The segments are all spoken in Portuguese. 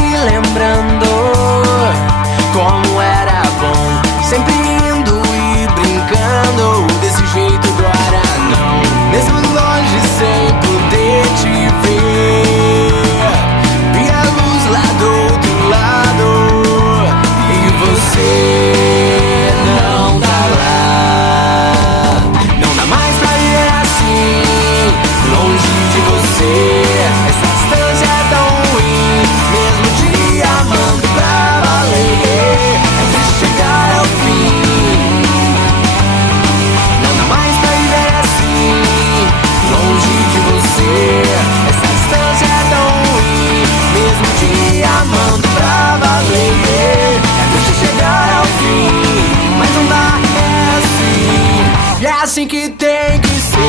me lembrando como era bom, sempre indo e brincando desse jeito. Agora não, mesmo longe sem poder te ver, vi a luz lá do outro lado e você não tá lá. Não dá mais pra ir assim, longe de você. Essa distância é tão ruim, mesmo te amando pra valer. É triste chegar ao fim. Não dá mais pra viver assim, longe de você. Essa distância é tão ruim, mesmo te amando pra valer. É triste chegar ao fim, mas não dá, é assim. E é assim que tem que ser.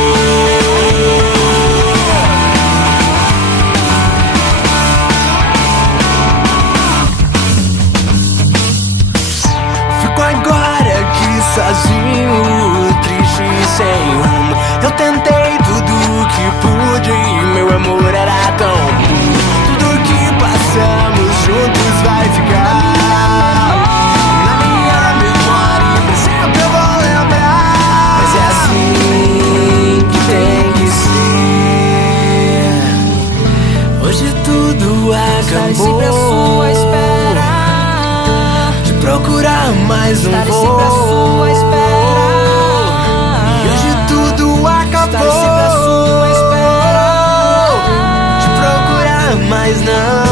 Agora aqui sozinho, triste e sem rumo. Eu tentei tudo o que pude e meu amor era tão puro. Tudo que passamos juntos vai ficar na minha memória e pra sempre eu vou lembrar. Mas é assim que tem que ser. Hoje tudo acabou. Estarei sempre à sua espera, Procurar, mas não estarei vou. sempre à sua espera. E hoje tudo acabou. Estarei sempre à sua espera. Te procurar, mas não